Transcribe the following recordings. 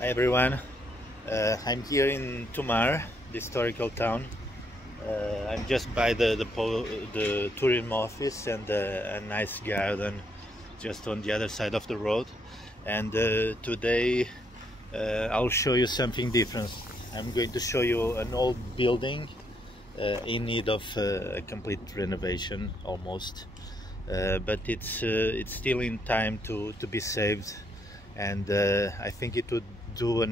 Hi everyone, I'm here in Tomar, the historical town. I'm just by the tourism office and a nice garden just on the other side of the road. And today I'll show you something different. I'm going to show you an old building in need of a complete renovation almost. But it's still in time to be saved, and I think it would do a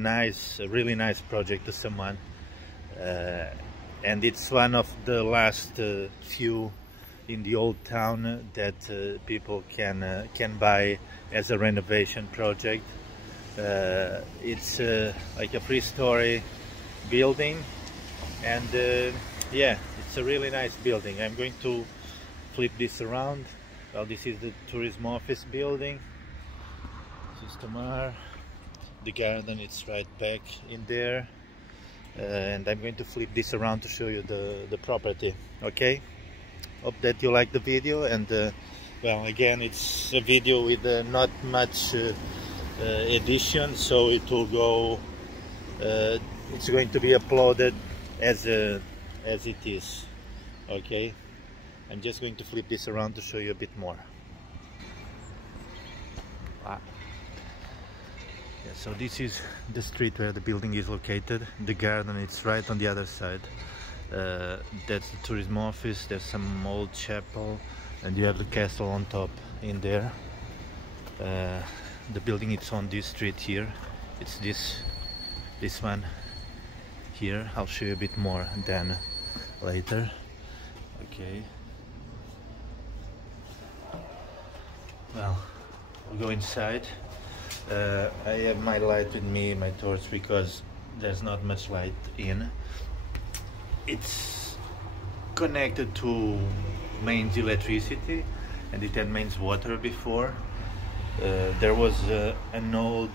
really nice project to someone, and it's one of the last few in the old town that people can buy as a renovation project. It's like a three-story building, and yeah, it's a really nice building. I'm going to flip this around. Well, this is the tourism office building. This is Tomar. The garden is right back in there, and I'm going to flip this around to show you the property. Okay, hope that you like the video. And well, again, it's a video with not much edition, so it will go it's going to be uploaded as it is. Okay, I'm just going to flip this around to show you a bit more. Yeah, so this is the street where the building is located. The garden is right on the other side. That's the tourism office. There's some old chapel, and you have the castle on top in there. The building is on this street here. It's this one here. I'll show you a bit more then later. Okay. Well, we'll go inside. I have my light with me, my torch, because there's not much light in. It's connected to mains electricity, and it had mains water before. There was an old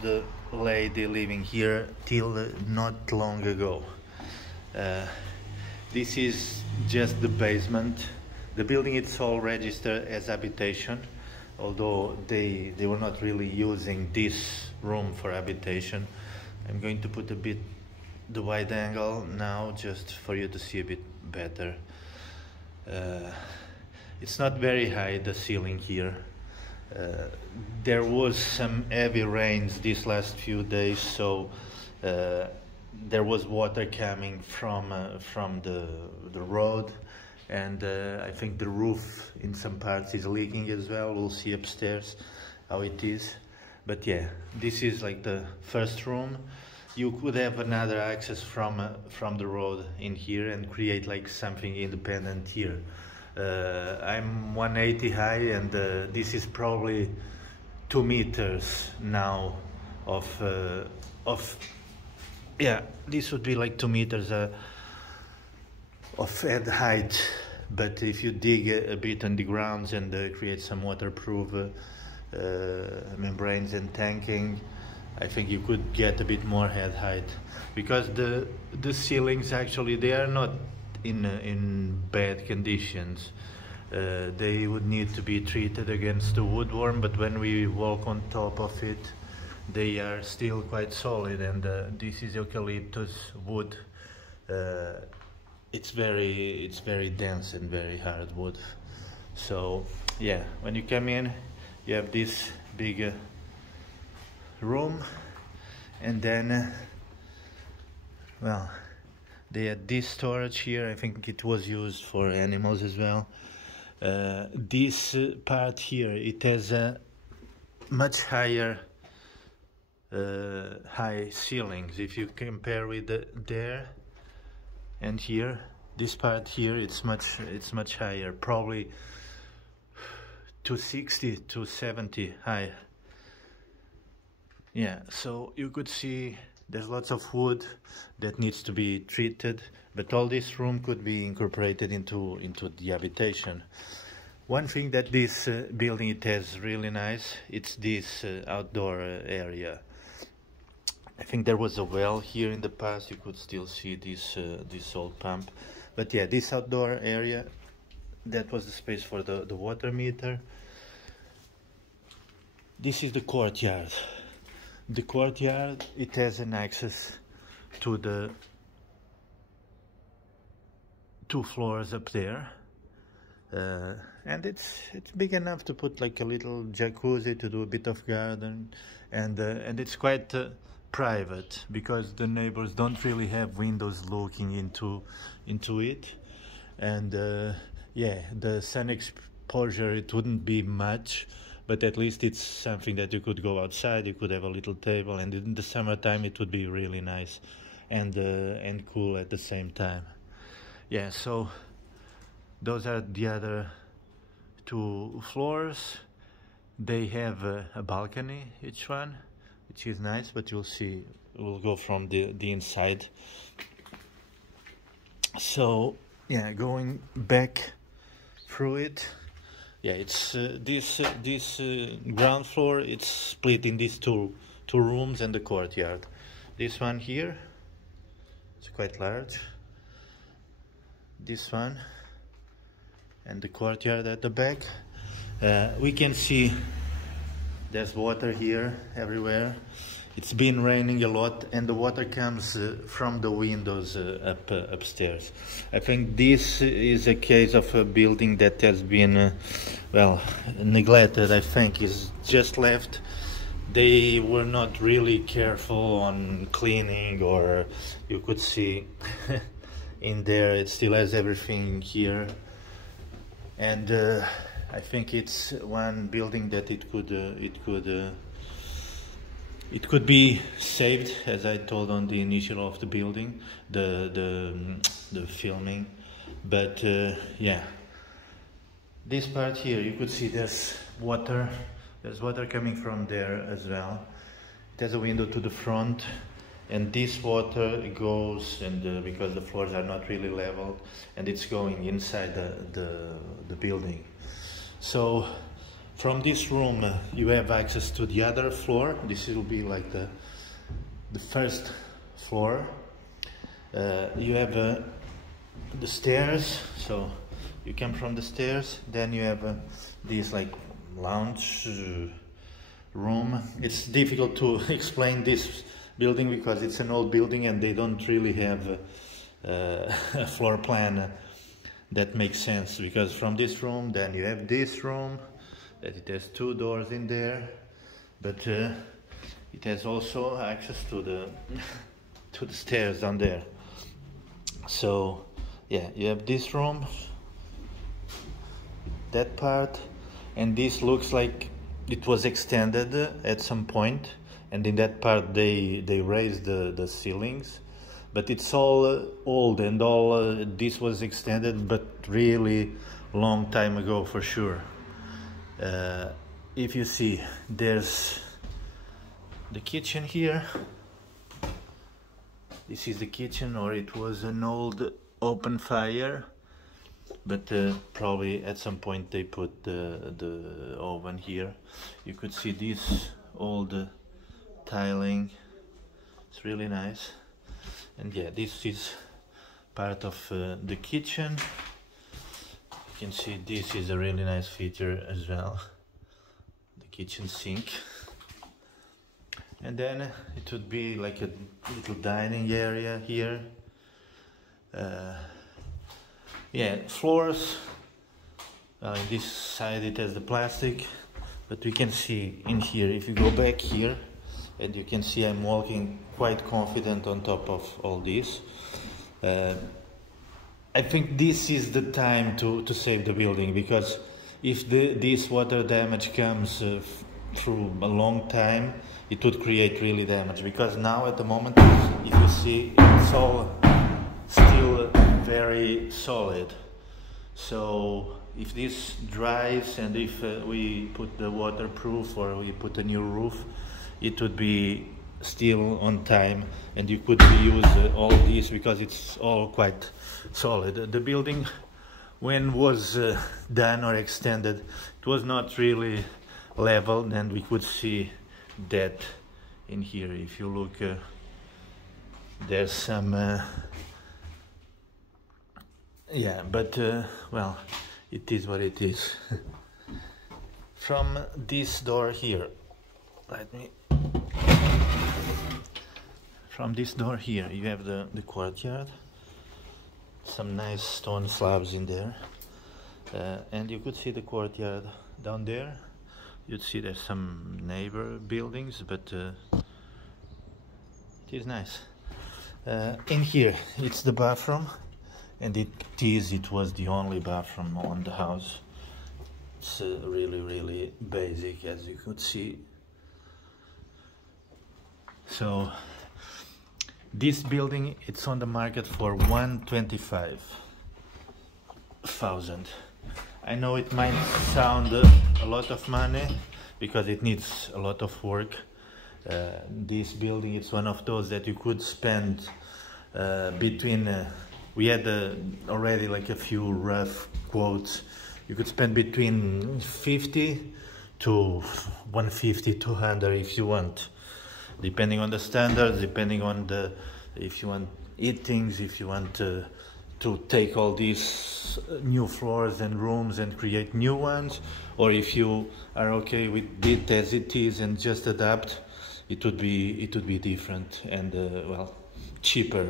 lady living here till not long ago. This is just the basement. The building is all registered as habitation, although they were not really using this room for habitation. I'm going to put a bit the wide angle now just for you to see a bit better. It's not very high, the ceiling here. There was some heavy rains these last few days, so there was water coming from the road, and I think the roof in some parts is leaking as well. We'll see upstairs how it is. But yeah, this is like the first room. You could have another access from the road in here and create like something independent here. I'm 180 high, and this is probably 2 meters now of yeah, this would be like 2 meters of head height. But if you dig a bit on the grounds and create some waterproof membranes and tanking, I think you could get a bit more head height, because the ceilings actually, they are not in bad conditions. They would need to be treated against the woodworm, but when we walk on top of it, they are still quite solid. And this is eucalyptus wood. It's very dense and very hard wood. So yeah, when you come in, you have this big room, and then well, they had this storage here. I think it was used for animals as well. This part here, it has a much higher high ceilings. If you compare with there and here, this part here, it's much higher, probably 260 to 70 high. Yeah, so you could see there's lots of wood that needs to be treated, but all this room could be incorporated into the habitation. One thing that this building it has really nice, it's this outdoor area. I think there was a well here in the past. You could still see this old pump. But yeah, this outdoor area, that was the space for the water meter. This is the courtyard. the courtyard, it has an access to the 2 floors up there, and it's big enough to put like a little jacuzzi to do a bit of garden, and it's quite private because the neighbors don't really have windows looking into it, and yeah, the sun exposure, it wouldn't be much, but at least it's something that you could go outside, you could have a little table, and in the summertime it would be really nice and cool at the same time. Yeah, so those are the other 2 floors. They have a balcony, each one, which is nice, but you'll see, we'll go from the inside. So yeah, going back through it, yeah, it's this ground floor, it's split in these two rooms and the courtyard. This one here, it's quite large. This one and the courtyard at the back. We can see there's water here everywhere. It's been raining a lot, and the water comes from the windows upstairs. I think this is a case of a building that has been, well, neglected. I think is just left. They were not really careful on cleaning, or you could see in there it still has everything here. And I think it's one building that it could be saved, as I told on the initial of the building, the filming. But yeah, this part here, you could see there's water coming from there as well. It has a window to the front, and this water goes, and because the floors are not really leveled, and it's going inside the building. So from this room you have access to the other floor. This will be like the first floor. You have the stairs, so you come from the stairs, then you have this like lounge room. It's difficult to explain this building because it's an old building and they don't really have a floor plan that makes sense, because from this room then you have this room that it has 2 doors in there, but it has also access to the stairs down there. So yeah, you have this room, that part, and this looks like it was extended at some point, and in that part they raised the ceilings, but it's all old, and all this was extended, but really long time ago for sure. If you see, there's the kitchen here. This is the kitchen, or it was an old open fire, but probably at some point they put the oven here. You could see this old tiling. It's really nice. And yeah, this is part of the kitchen. You can see this is a really nice feature as well, the kitchen sink. And then it would be like a little dining area here. Yeah, floors. In this side it has the plastic, but we can see in here, if you go back here, and you can see I'm walking quite confident on top of all this. I think this is the time to save the building, because if this water damage comes through a long time, it would create really damage, because now at the moment, if you see, it's all still very solid. So if this dries, and if we put the waterproof or we put a new roof, it would be still on time, and you could reuse all this because it's all quite solid. The building, when was done or extended, it was not really leveled, and we could see that in here. If you look, there's some yeah, but well, it is what it is. From this door here, let me From this door here, you have the courtyard. Some nice stone slabs in there. And you could see the courtyard down there. You'd see there's some neighbor buildings, but it is nice. In here, it's the bathroom, and it was the only bathroom on the house. It's really basic, as you could see. So this building, it's on the market for 125,000. I know it might sound a lot of money because it needs a lot of work. This building, it's one of those that you could spend between we had already like a few rough quotes. You could spend between 50 to 150, 200 if you want, depending on the standards, depending on if you want eatings, if you want to take all these new floors and rooms and create new ones, or if you are okay with it as it is and just adapt, it would be different and well, cheaper.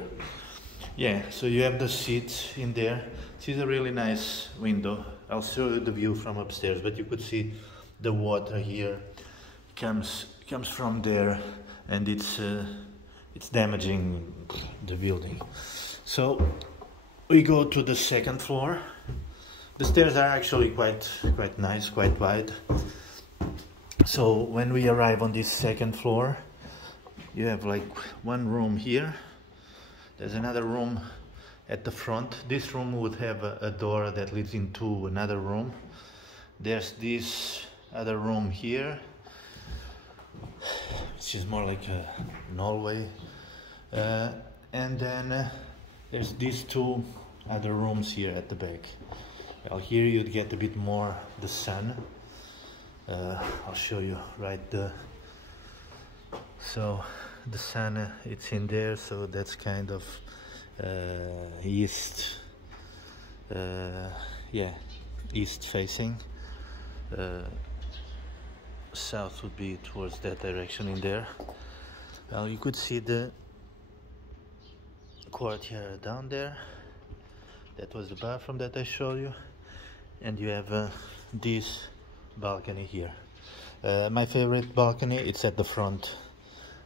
Yeah, so you have the seats in there. This is a really nice window. I'll show you the view from upstairs, but you could see the water here comes from there, and it's damaging the building. So we go to the second floor. The stairs are actually quite nice, quite wide. So when we arrive on this second floor, you have like one room here. There's another room at the front. This room would have a door that leads into another room. There's this other room here, which is more like a hallway. And then there's these two other rooms here at the back. Well, here you'd get a bit more the sun. I'll show you right there. So the sun, it's in there, so that's kind of east, yeah, east facing. South would be towards that direction in there. Well, you could see the courtyard down there. That was the bathroom that I showed you, and you have this balcony here. My favorite balcony, it's at the front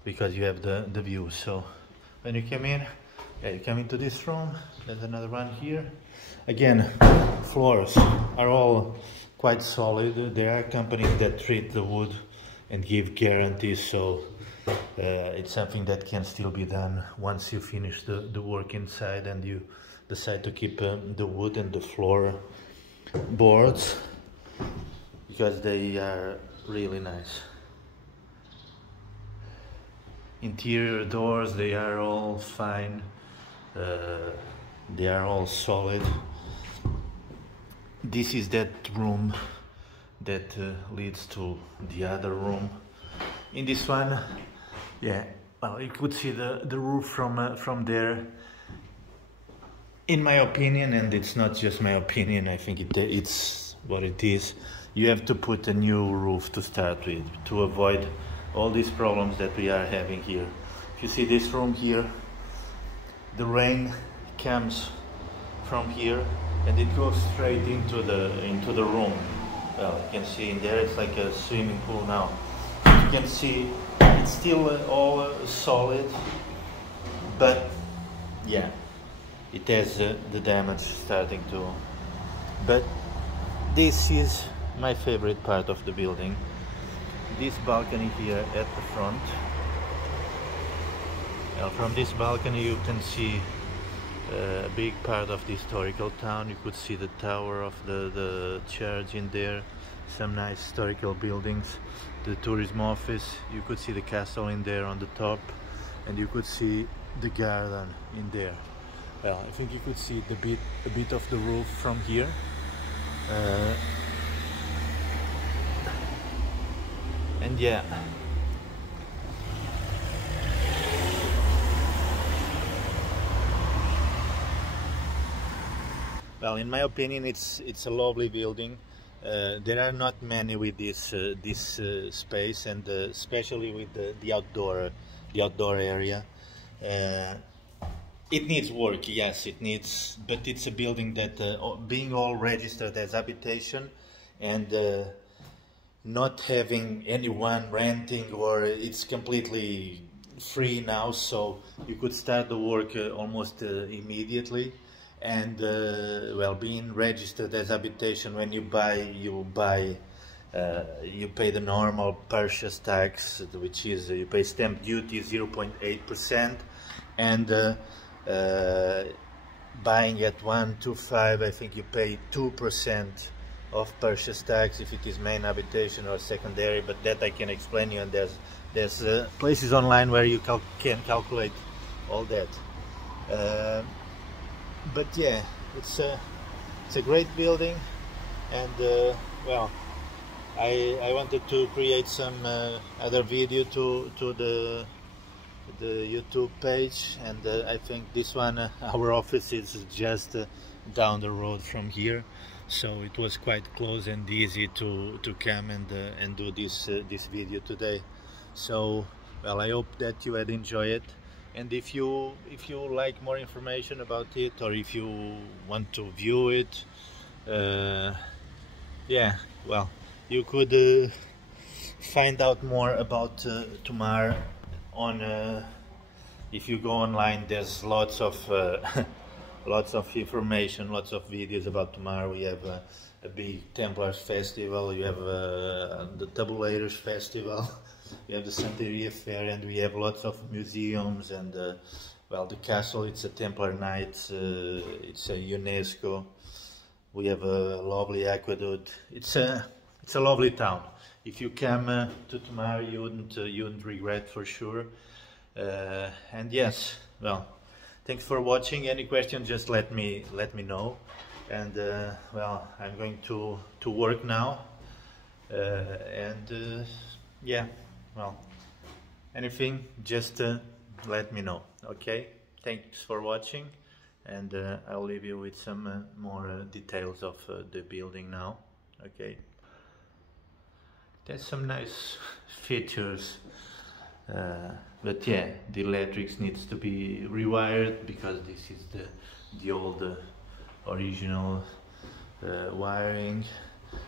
because you have the view. So when you come in, yeah, you come into this room. There's another one here. Again, floors are all quite solid. There are companies that treat the wood and give guarantees, so it's something that can still be done once you finish the work inside and you decide to keep the wood and the floor boards, because they are really nice. Interior doors, they are all fine. They are all solid. This is that room that leads to the other room. In this one, yeah, well, you could see the roof from there. In my opinion, and it's not just my opinion, I think it's what it is, you have to put a new roof to start with to avoid all these problems that we are having here. If you see this room here, the rain comes from here and it goes straight into the room. Well, you can see in there, it's like a swimming pool now. You can see it's still all solid, but yeah, it has the damage starting to. But this is my favorite part of the building. This balcony here at the front. Well, from this balcony you can see a big part of the historical town. You could see the tower of the church in there, some nice historical buildings, the tourism office. You could see the castle in there on the top, and you could see the garden in there. Well, I think you could see a bit of the roof from here. And yeah, well, in my opinion, it's a lovely building. There are not many with this space, and especially with the outdoor area. Uh, it needs work, yes, it needs, but it's a building that being all registered as habitation, and not having anyone renting, or it's completely free now, so you could start the work almost immediately. And well, being registered as habitation, when you buy, you pay the normal purchase tax, which is you pay stamp duty 0.8%, and buying at 125, I think you pay 2% of purchase tax if it is main habitation or secondary, but that I can explain you, and there's places online where you can calculate all that. But yeah, it's a great building, and well, I wanted to create some other video to the YouTube page, and I think this one, our office is just down the road from here, so it was quite close and easy to come and do this video today. So well, I hope that you had enjoyed it, and if you like more information about it, or if you want to view it, yeah, well, you could find out more about Tomar on if you go online. There's lots of lots of information, lots of videos about Tomar. We have a big Templars festival, you have the Tabuleiros festival, we have the Santeria fair, and we have lots of museums, and well, the castle, it's a Templar Knights, it's a UNESCO. We have a lovely aqueduct. It's a lovely town. If you come to Tomar, you wouldn't regret, for sure. And yes, well, thanks for watching. Any questions, just let me know. And well, I'm going to work now. And yeah, well, anything, just let me know. Okay, thanks for watching, and I'll leave you with some more details of the building now. Okay, there's some nice features, but yeah, the electrics needs to be rewired, because this is the old original wiring.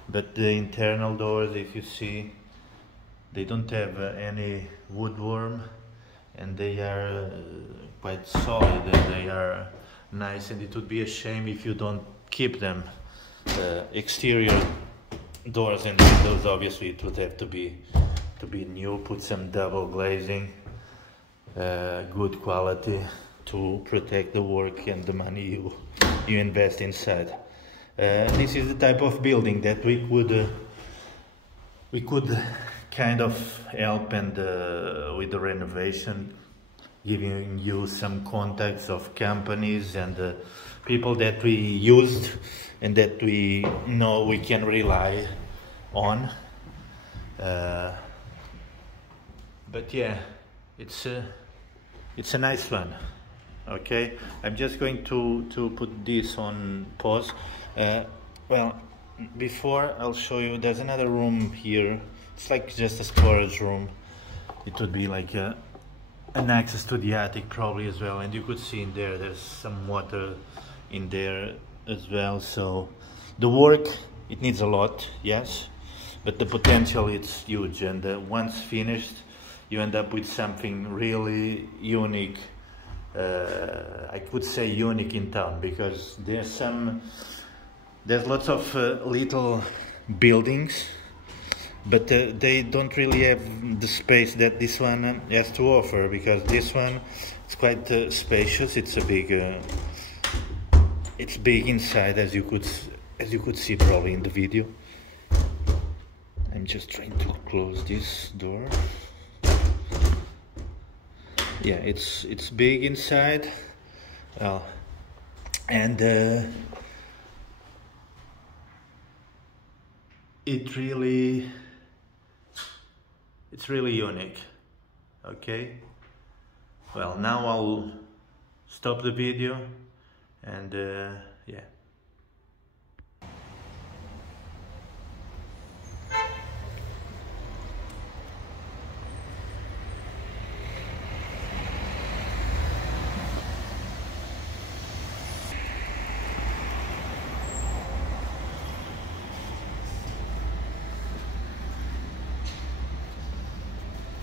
But the internal doors, if you see, they don't have any woodworm, and they are quite solid, and they are nice, and it would be a shame if you don't keep them. Exterior doors and windows, obviously it would have to be new, put some double glazing, good quality, to protect the work and the money you invest inside. This is the type of building that we could kind of help, and with the renovation, giving you some contacts of companies and people that we used and that we know we can rely on. But yeah, it's a nice one. Okay, I'm just going to put this on pause. Well, before I'll show you, there's another room here. It's like just a storage room. It would be like an access to the attic probably as well, and you could see in there there's some water in there as well. So the work, it needs a lot, yes, but the potential, it's huge, and once finished you end up with something really unique. I could say unique in town, because there's lots of little buildings, but they don't really have the space that this one has to offer, because this one is quite spacious. It's a big it's big inside, as you could see probably in the video. I'm just trying to close this door. Yeah, it's big inside, and it's really unique. Okay, well, now I'll stop the video, and yeah.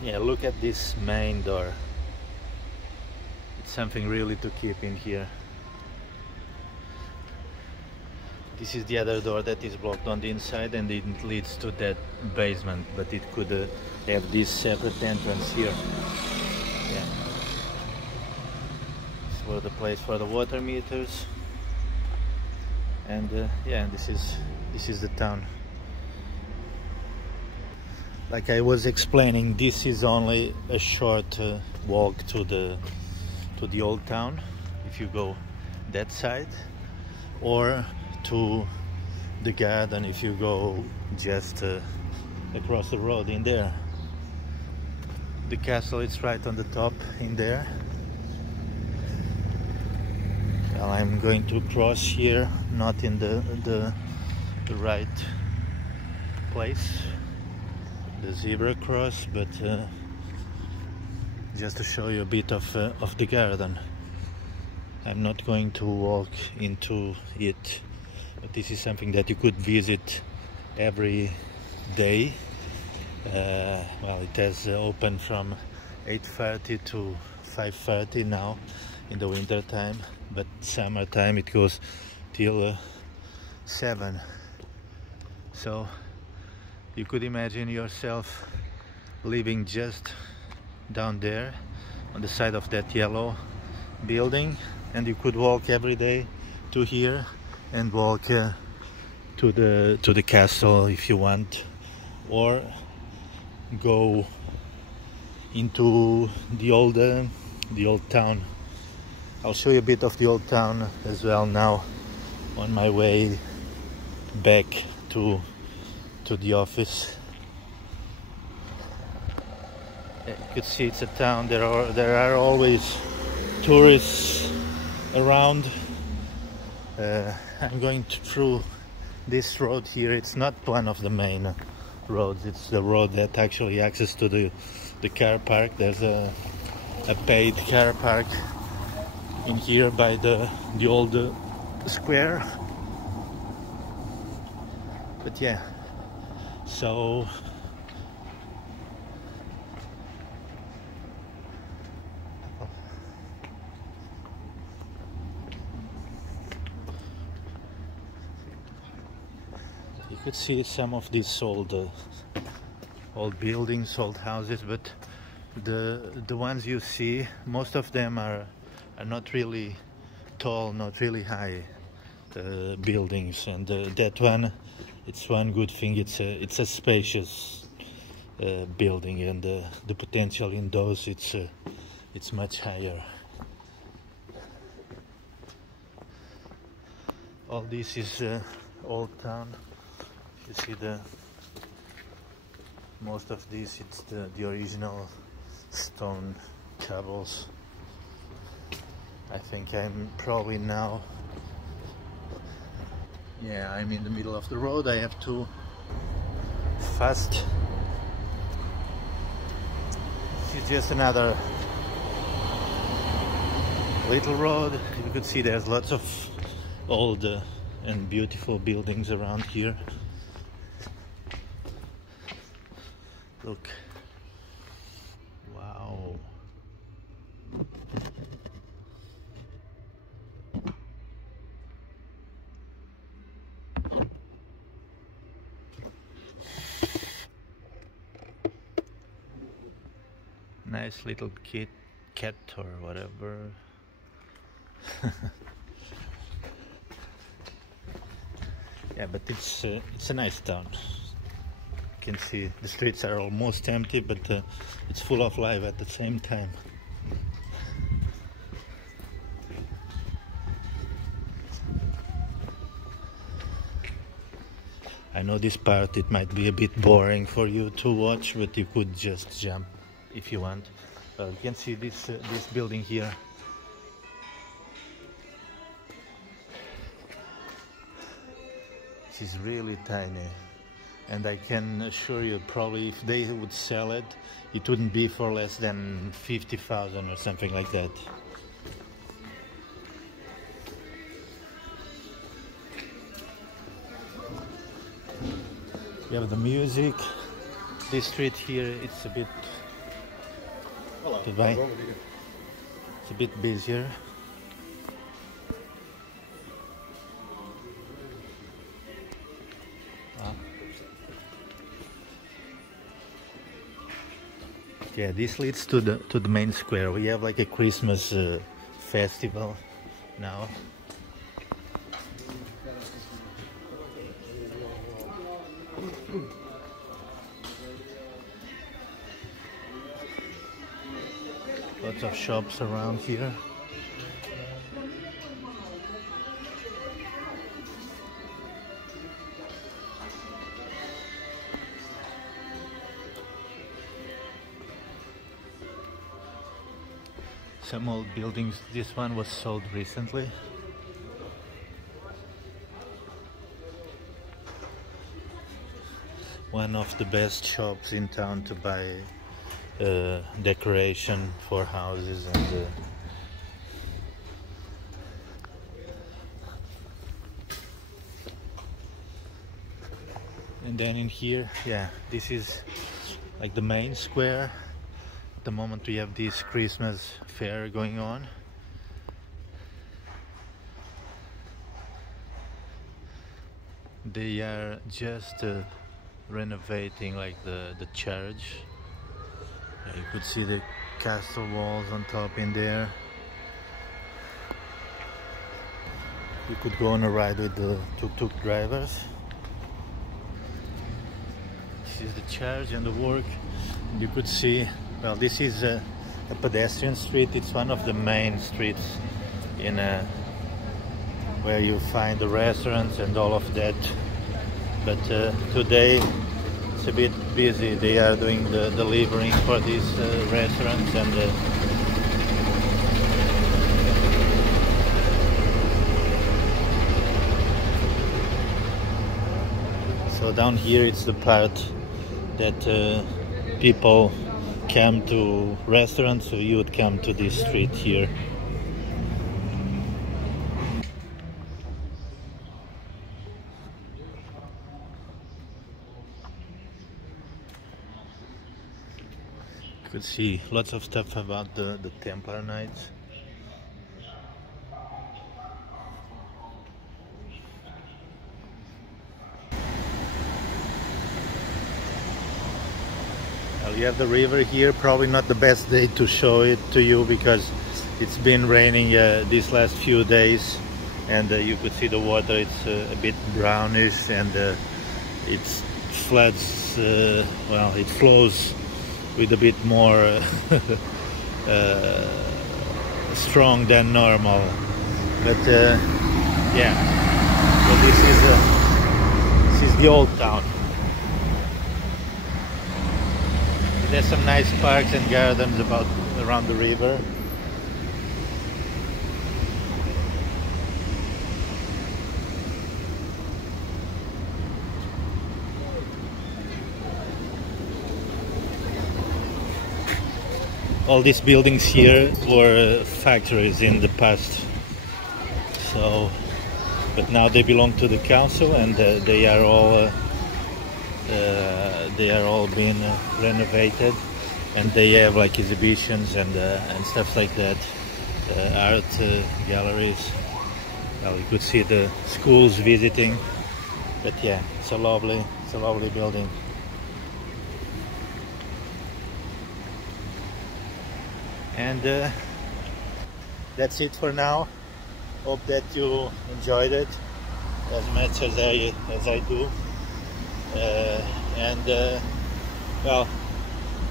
Yeah, look at this main door. It's something really to keep in here. This is the other door that is blocked on the inside, and it leads to that basement, but it could have this separate entrance here. Yeah. This was the place for the water meters, and yeah, this is the town. Like I was explaining, this is only a short walk to the old town if you go that side, or to the garden if you go just across the road in there. The castle is right on the top in there. Well, I'm going to cross here, not in the right place, the zebra cross, but just to show you a bit of the garden. I'm not going to walk into it, but this is something that you could visit every day. Well, it has open from 8:30 to 5:30 now in the winter time, but summertime it goes till 7. So you could imagine yourself living just down there on the side of that yellow building, and you could walk every day to here and walk to the castle if you want, or go into the old town. I'll show you a bit of the old town as well now on my way back to the office. You could see it's a town. There are always tourists around. I'm going through this road here. It's not one of the main roads. It's the road that actually access to the car park. There's a paid car park in here by the old square. But yeah, so you could see some of these old buildings, old houses, but the ones you see, most of them are not really tall, not really high buildings, and that one, it's one good thing. It's a spacious building, and the potential in those, it's much higher. All this is old town. You see most of this, it's the original stone cobbles. I think I'm probably now, yeah, I'm in the middle of the road. I have to fast. This is just another little road. You could see there's lots of old and beautiful buildings around here. Look. Wow. Nice little cat or whatever. Yeah, but it's a nice town. You can see the streets are almost empty, but it's full of life at the same time. I know this part, it might be a bit boring for you to watch, but you could just jump if you want. You can see this building here. This is really tiny, and I can assure you, probably if they would sell it, it wouldn't be for less than 50,000 or something like that. You have the music. This street here, it's a bit Tudo bem? It's a bit busier. Yeah, this leads to the main square. We have like a Christmas festival now. Lots of shops around here. Some old buildings. This one was sold recently. One of the best shops in town to buy decoration for houses and then in here, yeah, this is like the main square. At the moment we have this Christmas fair going on. They are just renovating like the church. You could see the castle walls on top in there. You could go on a ride with the tuk-tuk drivers. This is the church and the work. And you could see, well, this is a pedestrian street. It's one of the main streets in where you find the restaurants and all of that. But today it's a bit busy. They are doing the delivering for these restaurants and so down here it's the part that people come to restaurants, so you would come to this street here. You could see lots of stuff about the Templar Knights. Well, you have the river here. Probably not the best day to show it to you because it's been raining these last few days, and you could see the water. It's a bit brownish, and it floods. Well, it flows with a bit more strong than normal, but yeah. So this is the old town. There's some nice parks and gardens around the river. All these buildings here were factories in the past, so but now they belong to the council, and they are all being renovated, and they have like exhibitions and stuff like that, art galleries. Well, you could see the schools visiting, but yeah, it's a lovely building. And that's it for now. Hope that you enjoyed it as much as I do. Well,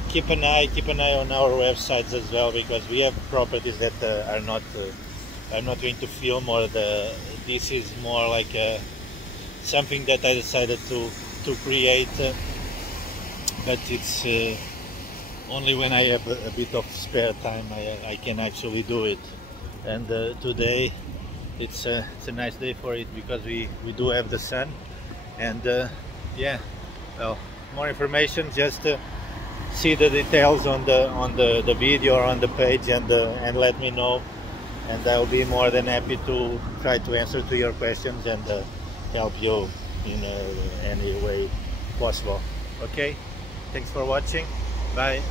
keep an eye on our websites as well, because we have properties that are not going to film, or this is more like something that I decided to create, but it's only when I have a bit of spare time I can actually do it. And today it's a nice day for it because we do have the sun, and yeah, well, more information, just see the details on the video or on the page, and let me know, and I'll be more than happy to try to answer to your questions and help you in any way possible. Okay, thanks for watching. Bye.